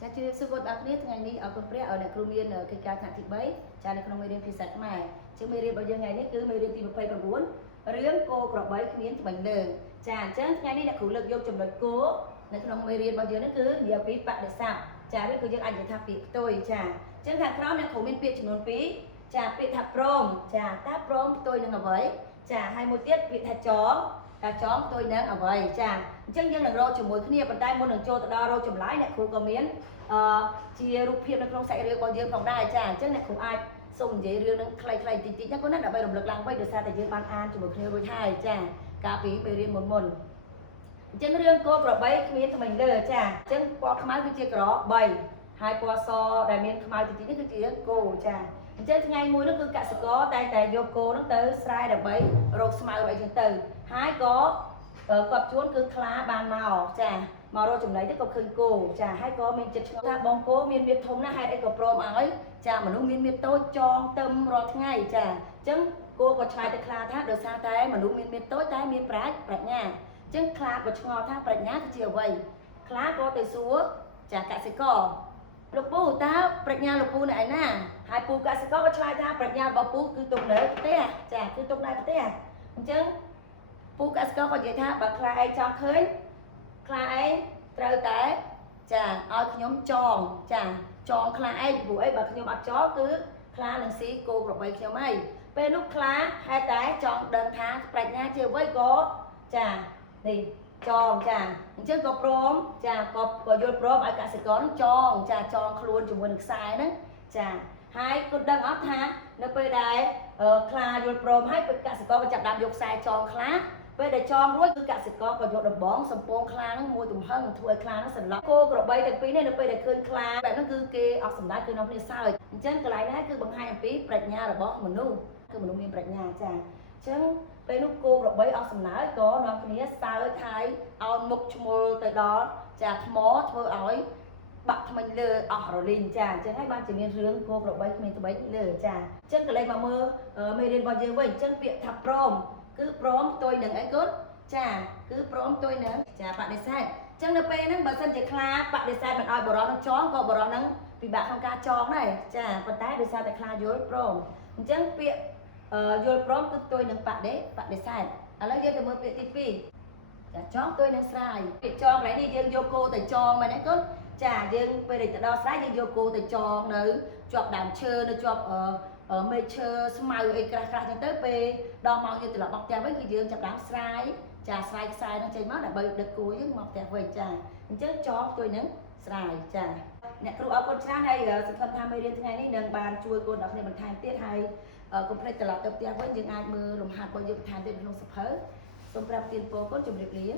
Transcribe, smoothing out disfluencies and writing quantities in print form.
ចាជម្រាបសួរបងប្អូនថ្ងៃនេះអរគុណព្រះឲ្យអ្នកគ្រូមានកិច្ចការថ្នាក់ទី3ចានៅក្នុងមេរៀនភាសាខ្មែរជាមេរៀនរបស់យើងថ្ងៃនេះគឺមេរៀនទី29រឿងគោក្របីគ្មានត្បាញលើចាអញ្ចឹងថ្ងៃនេះអ្នកគ្រូលើកយកចំណុចគោនៅក្នុងមេរៀនរបស់យើងនេះគឺនិយាយពីបដិស័ព្ទចាឬក៏យើងអាចនិយាយថាពាក្យផ្ទុយចាអញ្ចឹងខាងក្រោមអ្នកគ្រូមានពាក្យចំនួន2ចាពាក្យថាព្រមចាតើព្រមផ្ទុយនឹងអ្វីចាហើយមួយទៀតពាក្យថាចងតាចងផ្ទុយនឹងអ្វីចាអញ្ចឹងយើងនឹងរកជាមួយគ្នាប៉ុន្តែមុននឹងចូលទៅដល់រកចម្លើយអ្នកគ្រូក៏មានជារូបភាពនៅក្នុងសាច់រឿងរបស់យើងផងដែរចាអញ្ចឹងអ្នកគ្រូអាចសូមនិយាយរឿងនឹងខ្លីៗតិចៗណាកូនណាដើម្បីរំលឹកឡើងវិញដោយសារតែយើងបានអានជាមួយគ្នារួចហើយចាកាលពីមេរៀនមុនអញ្ចឹងរឿងគោក្របីគ្មានថ្មីលើចាអញ្ចឹងពណ៌ខ្មៅគឺជាក្របីហើយពណ៌សដែលមានខ្មៅតិចៗនេះគឺជាគោចាអញ្ចឹងថ្ងៃមួយនោះគឺកសិករតែងតែយកគោនោះទៅស្រែដើម្បីរកស្មៅអីចឹងទៅហើយក៏គាត់ជួនគឺខ្លាបានមកចាមករកចំណីទៅក៏ឃើញគោចាហើយក៏មានចិត្តឆ្ងល់ថាបងគោមានមាឌធំណាស់ហេតុអីក៏ព្រមឲ្យចាមនុស្សមានមាឌតូចចងទឹមរាល់ថ្ងៃចាអញ្ចឹងគោក៏ឆ្លើយទៅខ្លាថាដោយសារតែមនុស្សមានមាឌតូចតែមានប្រាជ្ញាអញ្ចឹងខ្លាក៏ឆ្ងល់ថាប្រាជ្ញាគឺជាអ្វីខ្លាក៏ទៅសួរចាកសិករលោកពូតើប្រាជ្ញាលោកពូនៅឯណាហើយពូកសិករក៏ឆ្លើយថាប្រាជ្ញារបស់ពូគឺទុកនៅផ្ទះចាគឺទុកនៅផ្ទះអញ្ចឹងពូកសិករក៏និយាយថាបើខ្លាឯងចង់ឃើញខ្លាឯងត្រូវតែចាឲ្យខ្ញុំចងចាចងខ្លាឯងព្រោះអីបើខ្ញុំអត់ចងគឺខ្លានឹងស៊ីគោក្របីខ្ញុំហើយពេលនោះខ្លាហេតុតែចង់ដឹងថាប្រាជ្ញាជាអ្វីក៏ចានេះចងចាអញ្ចឹងក៏ព្រមចាក៏យល់ព្រមឲ្យកសិករនឹងចងចាចងខ្លួនជាមួយនឹងខ្សែហ្នឹងចាហើយគាត់ដឹងអត់ថានៅពេលដែលខ្លាយល់ព្រមហើយកសិករក៏ចាប់ដើមយកខ្សែចងខ្លាពេលដែលចងរួចគឺកសិករក៏យកដំបងសំពងខ្លាហ្នឹងមួយទំហឹងធ្វើឲ្យខ្លាហ្នឹងសន្លប់គោក្របីទាំងពីរនេះនៅពេលដែលឃើញខ្លាបែបហ្នឹងគឺគេអស់សម្ដេចគឺនាំគ្នាសើចអញ្ចឹងកន្លែងនេះគឺបង្ហាញអំពីប្រាជ្ញារបស់មនុស្សគឺមនុស្សមានប្រាជ្ញាចាអញ្ចឹងពេលនោះគោក្របីអស់សំណើចក៏នាំគ្នាសើចហើយឲ្យមុខឈ្មោលទៅដល់ចាថ្មធ្វើឲ្យបាក់ថ្មិញលើអស់រលីងចាអញ្ចឹងហើយបានជាមានរឿងគោក្របីគ្មានត្បិចលើចាអញ្ចឹងកន្លែងមកមើលមេរៀនរបស់យើងវិញអញ្ចឹងពាក្យថាព្រមគឺព្រមផ្ទុយនឹងអីគុណចាគឺព្រមផ្ទុយនឹងចាបដិសេធអញ្ចឹងនៅពេលហ្នឹងបើសិនជាខ្លាបដិសេធមិនឲ្យបរិសុទ្ធនឹងចងក៏បរិសុទ្ធនឹងពិបាកក្នុងការចងដែរចាប៉ុន្តែដោយសារតែខ្លាយល់ព្រមអញ្ចឹងពាក្យយល់ព្រមគឺផ្ទុយនឹងបដិសេធឥឡូវយើងទៅមើលពាក្យទី2ចាចងផ្ទុយនឹងស្រាយពាក្យចងកន្លែងនេះយើងយកគោទៅចងមែនទេគុណចាយើងពេលទៅដល់ស្រែយើងយកគោទៅចងនៅជាប់ដើមឈើនៅជាប់មេឈើស្មៅអីក្រាស់ៗចឹងទៅពេលដល់ម៉ោងយើងត្រឡប់មកផ្ទះវិញគឺយើងចាប់ដើមស្រាយចាស្រាយខ្សែនឹងចេញមកដើម្បីដឹកគោយើងមកផ្ទះវិញចាអញ្ចឹងចងផ្ទុយនឹងស្រាយចាអ្នកគ្រូអរគុណច្រើនហើយសង្ឃឹមថាមេរៀនថ្ងៃនេះនឹងបានជួយកូនដល់គ្នាបន្ថែមទៀតហើយកុំភ្លេចត្រឡប់ទៅផ្ទះវិញយើងអាចមើលលំហាត់របស់យើងបន្ថែមទៀតក្នុងសៀវភៅសូមប្រាប់ទានពរគុណជម្រាបលា